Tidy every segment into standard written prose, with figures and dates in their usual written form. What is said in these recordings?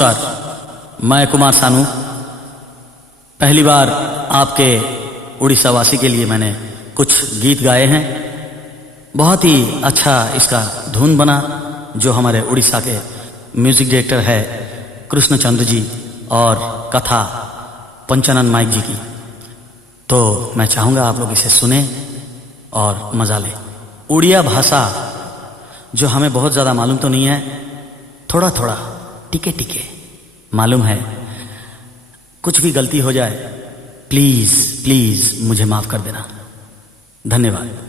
नमस्कार, मैं कुमार सानू। पहली बार आपके उड़ीसा वासी के लिए मैंने कुछ गीत गाए हैं। बहुत ही अच्छा इसका धुन बना, जो हमारे उड़ीसा के म्यूजिक डायरेक्टर है कृष्ण चंद्र जी और कथा पंचानन माइक जी की। तो मैं चाहूँगा आप लोग इसे सुने और मज़ा लें। उड़िया भाषा जो हमें बहुत ज़्यादा मालूम तो नहीं है, थोड़ा थोड़ा टिके टिके मालूम है। कुछ भी गलती हो जाए प्लीज प्लीज मुझे माफ कर देना। धन्यवाद।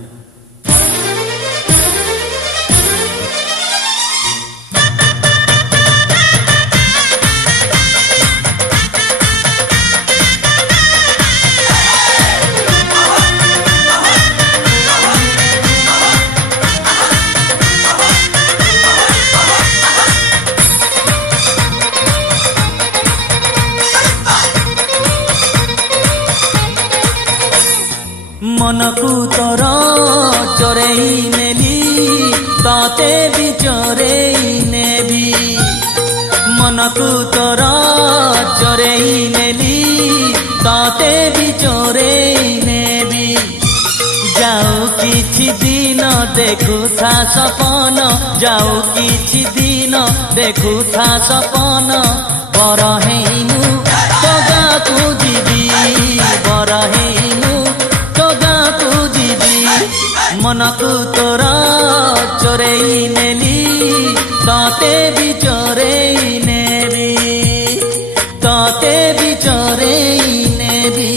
मनकू तोर चोरेई नेली ताते भी चोरेई नेबी। मनकू तोर चोरेई नेली ताते भी चोरेई नेबी। जाऊ किछि दिन देखु था सपन, जाऊ किछि दिन देखु था सपन। बर हेइनु तो गाँकु जीवी, बर हेइनु मनकू तोर चोरेई नेली ताते भी चोरेई नेबी, ताते भी चोरेई नेबी।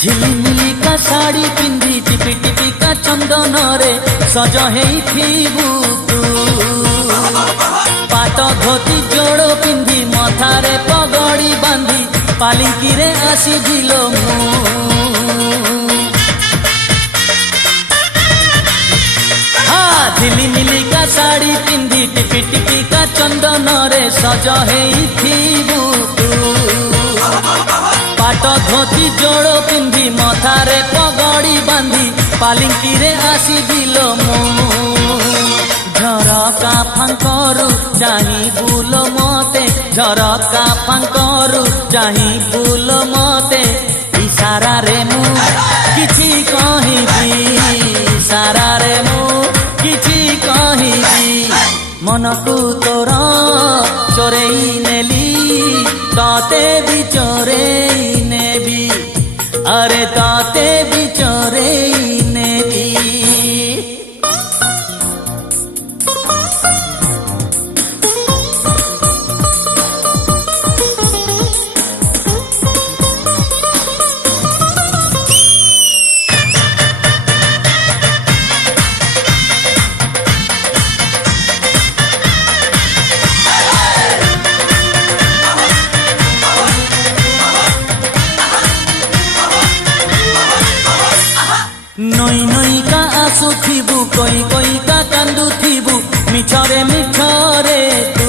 झिलिमिली का साड़ी पिंधी टिपी टिपी का चंदन रे सज हेइथिबु तू। पाट धोती जोड़ पिंधी मथारे पगड़ी बांधी पालिंकी रे आसीबिलो मु। हाँ, झिलिमिली का साड़ी पिंधी टिपी टिपी का चंदन रे सज हेइथिबु तू। पाट धोती जोड़ पिंधी मथारे पगड़ी बांधी पालिंकी रे आसीबिलो मु। झरका फांकरू चाही बुल मते, झरका फांकरू चाही बुल मते। इशारा रे मु किछि कहिबी, इशारा रे मु किछि कहिबी। मनकू तोर चोरेई नेली ताते भी चोरेई नेबी, अरे ताते भी चोरेई नेबी। नई नई का आसु थिबु, कोई कोई का कांदु थिबु। मिछरे मिछरे तू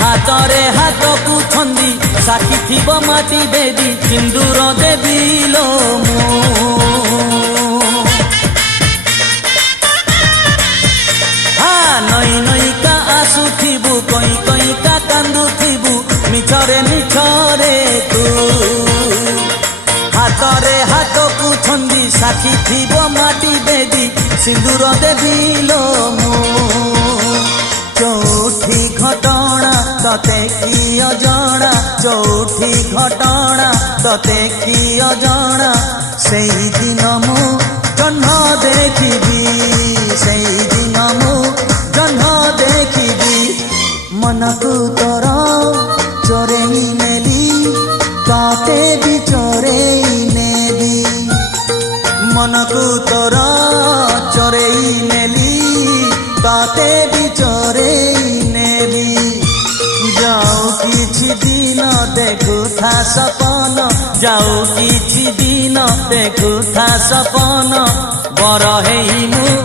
हातरे हाथ को छंदी साखी थिब माटी बेदी सिंदूर देबिलो मु। हाँ, नई नई का आसु थिबु, कोई कोई का कांदु थिबु। मिछरे मिछरे तू हातरे हाथ को छंदी साखी थिब माटी बेदी सिंदूर देबिलो मु। चौठी घटना तते कि अजणा, चौठी घटना तते कि अजणा। सेई दिन मु जन्म देखिबी, सेई दिन मु जन्म देखिबी। मनकू तोर चोरेई नेली ताते भी चोरेई नेबी। मनकू तोर କିଛି ଦିନ ଦେଖୁଥା ସପନ ଯାଉ କିଛି ଦିନ ଦେଖୁଥା ସପନ ବର ହେଇ ମୁଁ